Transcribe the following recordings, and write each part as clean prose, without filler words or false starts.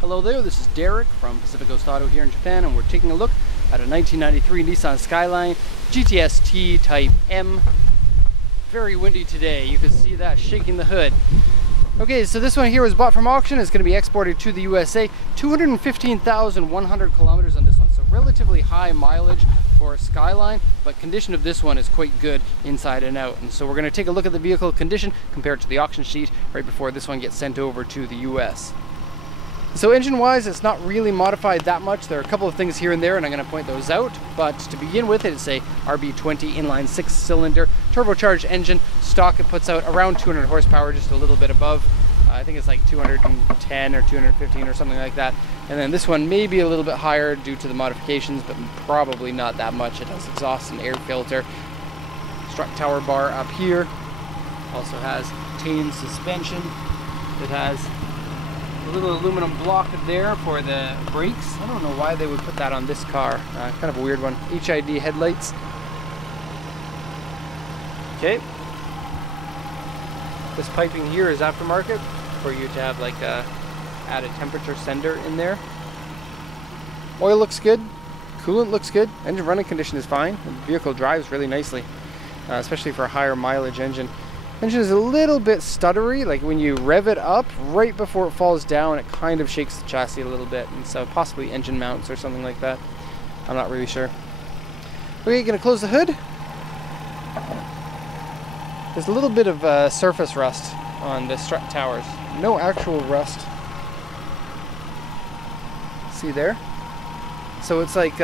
Hello there, this is Derek from Pacific Coast Auto here in Japan, and we're taking a look at a 1993 Nissan Skyline GTS-T Type M. Very windy today, you can see that shaking the hood. Okay, so this one here was bought from auction. It's going to be exported to the USA. 215,100 kilometers on this one, so relatively high mileage for a Skyline, but condition of this one is quite good inside and out. And so we're going to take a look at the vehicle condition compared to the auction sheet right before this one gets sent over to the US. So engine-wise, it's not really modified that much. There are a couple of things here and there, and I'm going to point those out. But to begin with, it's a RB20 inline 6-cylinder turbocharged engine. Stock, it puts out around 200 horsepower, just a little bit above. I think it's like 210 or 215 or something like that. And then this one may be a little bit higher due to the modifications, but probably not that much. It has exhaust and air filter. Strut tower bar up here. Also has chain suspension. It has a little aluminum block there for the brakes. I don't know why they would put that on this car. Kind of a weird one. HID headlights. Okay. This piping here is aftermarket for you to have like a added temperature sender in there. Oil looks good. Coolant looks good. Engine running condition is fine. The vehicle drives really nicely, especially for a higher mileage engine. Engine is a little bit stuttery, like when you rev it up, right before it falls down, it kind of shakes the chassis a little bit, and so possibly engine mounts or something like that. I'm not really sure. Okay, gonna close the hood. There's a little bit of surface rust on the strut towers. No actual rust. See there? So it's like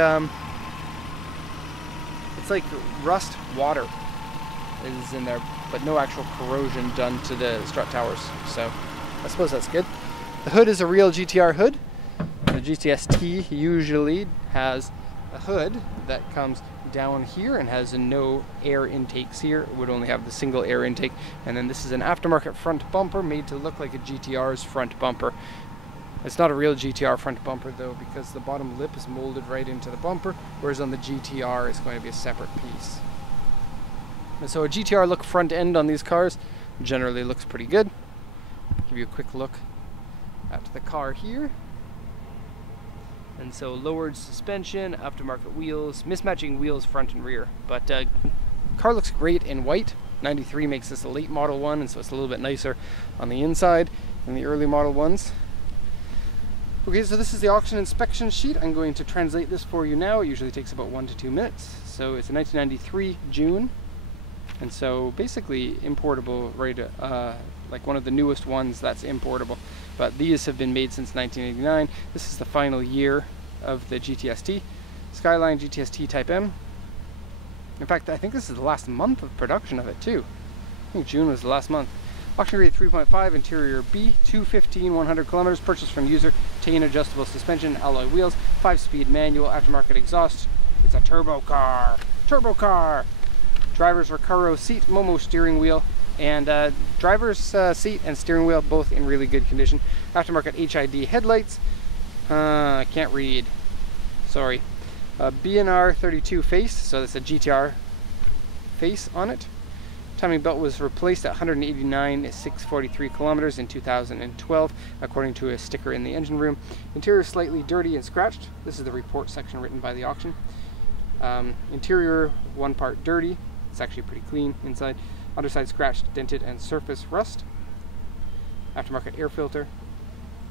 rust water is in there, but no actual corrosion done to the strut towers, so I suppose that's good. The hood is a real GTR hood. The GTS-T usually has a hood that comes down here and has no air intakes here. It would only have the single air intake, and then this is an aftermarket front bumper made to look like a GTR's front bumper. It's not a real GTR front bumper though, because the bottom lip is molded right into the bumper, whereas on the GTR it's going to be a separate piece. And so a GTR look front end on these cars generally looks pretty good. Give you a quick look at the car here. And so lowered suspension, aftermarket wheels, mismatching wheels front and rear. But car looks great in white. 93 makes this a late model one, and so it's a little bit nicer on the inside than the early model ones. Okay, so this is the auction inspection sheet. I'm going to translate this for you now. It usually takes about 1 to 2 minutes. So it's a 1993 June. And so basically importable, right, like one of the newest ones that's importable. But these have been made since 1989. This is the final year of the GTS-T. Skyline GTS-T Type M. In fact, I think this is the last month of production of it too. I think June was the last month. Auction rate 3.5, interior B, 215, 100 kilometers, purchased from user, chain adjustable suspension, alloy wheels, 5-speed manual, aftermarket exhaust. It's a turbo car. Turbo car! Driver's Recaro seat, Momo steering wheel, and driver's seat and steering wheel both in really good condition. Aftermarket HID headlights. I can't read. Sorry. BNR 32 face, so that's a GTR face on it. Timing belt was replaced at 189,643 kilometers in 2012, according to a sticker in the engine room. Interior slightly dirty and scratched. This is the report section written by the auction. Interior one part dirty. It's actually pretty clean inside. Underside scratched, dented, and surface rust. Aftermarket air filter.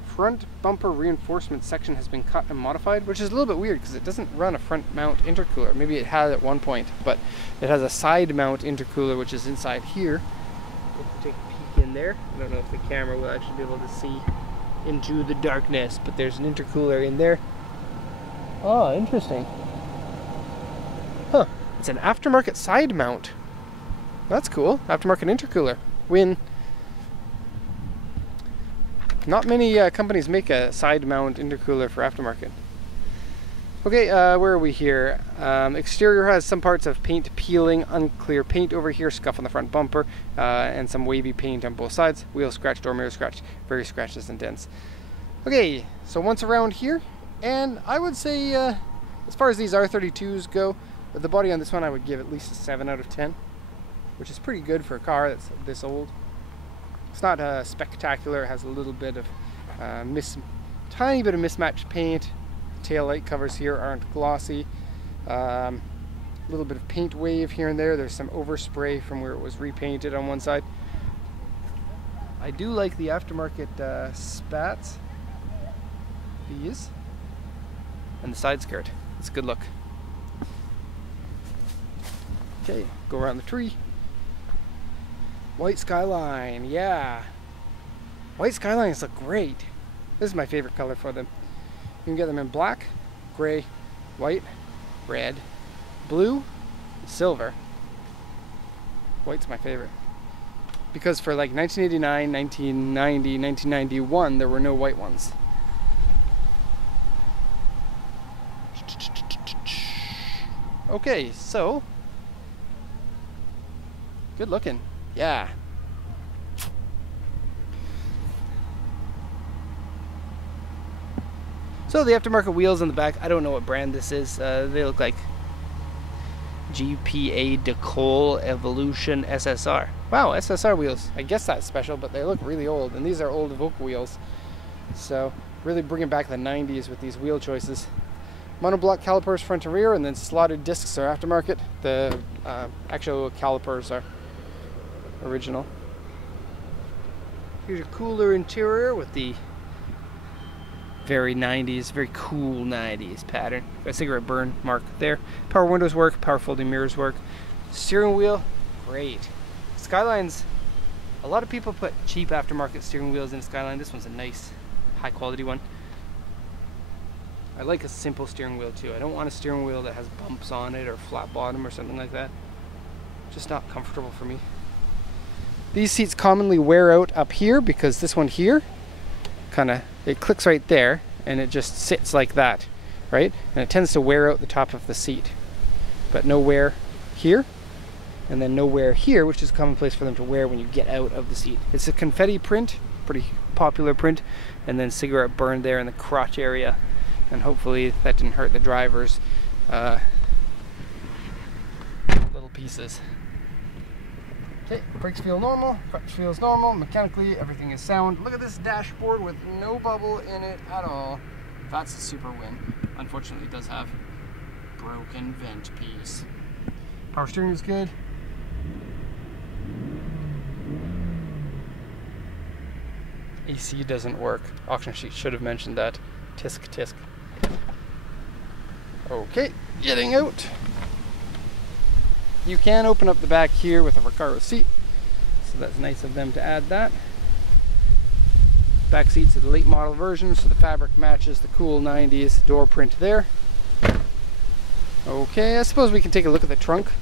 Front bumper reinforcement section has been cut and modified, which is a little bit weird because it doesn't run a front mount intercooler. Maybe it had at one point, but it has a side mount intercooler, which is inside here. If you take a peek in there, I don't know if the camera will actually be able to see into the darkness, but there's an intercooler in there. Oh, interesting. Huh. It's an aftermarket side mount. That's cool. Aftermarket intercooler. Win. Not many companies make a side mount intercooler for aftermarket. Okay, where are we here? Exterior has some parts of paint peeling, unclear paint over here, scuff on the front bumper, and some wavy paint on both sides. Wheel scratched, door mirror scratched, very scratches and dents. Okay, so once around here, and I would say, as far as these R32s go, the body on this one I would give at least a 7 out of 10, which is pretty good for a car that's this old. It's not spectacular. It has a little bit of Tiny bit of mismatched paint. Tail light covers here aren't glossy. A little bit of paint wave here and there. There's some overspray from where it was repainted on one side. I do like the aftermarket spats. These. And the side skirt. It's a good look. Okay, go around the tree. White Skyline, yeah. White Skylines look great. This is my favorite color for them. You can get them in black, gray, white, red, blue, silver. White's my favorite. Because for like 1989, 1990, 1991, there were no white ones. Okay, so good looking, yeah. So the aftermarket wheels on the back, I don't know what brand this is. They look like GPA Decole Evolution SSR. Wow, SSR wheels. I guess that's special, but they look really old, and these are old Evoque wheels. So really bringing back the 90s with these wheel choices. Monoblock calipers front and rear, and then slotted discs are aftermarket. The actual calipers are original. Here's a cooler interior with the very 90s, very cool 90s pattern. Got a cigarette burn mark there. Power windows work, power folding mirrors work. Steering wheel, great. Skylines, a lot of people put cheap aftermarket steering wheels in Skyline. This one's a nice, high quality one. I like a simple steering wheel too. I don't want a steering wheel that has bumps on it or flat bottom or something like that. Just not comfortable for me. These seats commonly wear out up here because this one here it clicks right there and it just sits like that, right? And it tends to wear out the top of the seat. But no wear here, and then no wear here, which is commonplace for them to wear when you get out of the seat. It's a confetti print, pretty popular print, and then cigarette burn there in the crotch area. And hopefully that didn't hurt the driver's little pieces. Okay, brakes feel normal, clutch feels normal, mechanically everything is sound. Look at this dashboard with no bubble in it at all. That's a super win. Unfortunately it does have broken vent piece. Power steering is good. AC doesn't work. Auction sheet should have mentioned that. Tisk tisk. Okay, getting out. You can open up the back here with a Recaro seat, so that's nice of them to add that. Back seats are the late model version, so the fabric matches the cool 90s door print there. Okay, I suppose we can take a look at the trunk.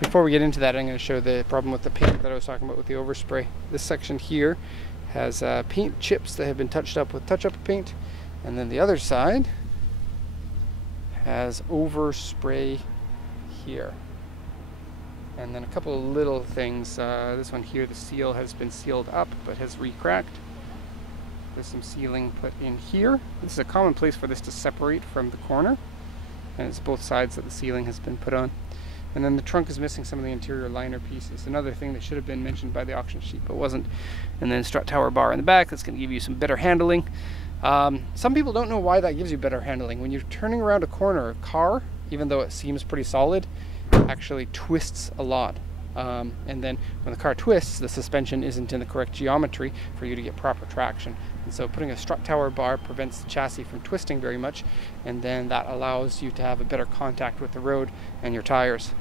Before we get into that, I'm going to show the problem with the paint that I was talking about with the overspray. This section here has paint chips that have been touched up with touch-up paint, and then the other side has overspray here. And then a couple of little things. This one here, the seal has been sealed up but has re-cracked. There's some sealing put in here. This is a common place for this to separate from the corner, and it's both sides that the sealing has been put on. And then the trunk is missing some of the interior liner pieces. Another thing that should have been mentioned by the auction sheet but wasn't. And then strut tower bar in the back, that's going to give you some better handling. Some people don't know why that gives you better handling. When you're turning around a corner, a car, even though it seems pretty solid, actually twists a lot. And then when the car twists, the suspension isn't in the correct geometry for you to get proper traction. And so putting a strut tower bar prevents the chassis from twisting very much, and then that allows you to have a better contact with the road and your tires.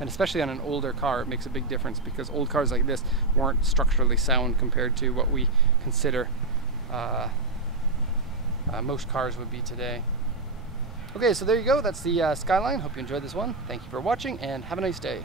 And especially on an older car, it makes a big difference because old cars like this weren't structurally sound compared to what we consider most cars would be today. Okay, so there you go. That's the Skyline. Hope you enjoyed this one. Thank you for watching and have a nice day.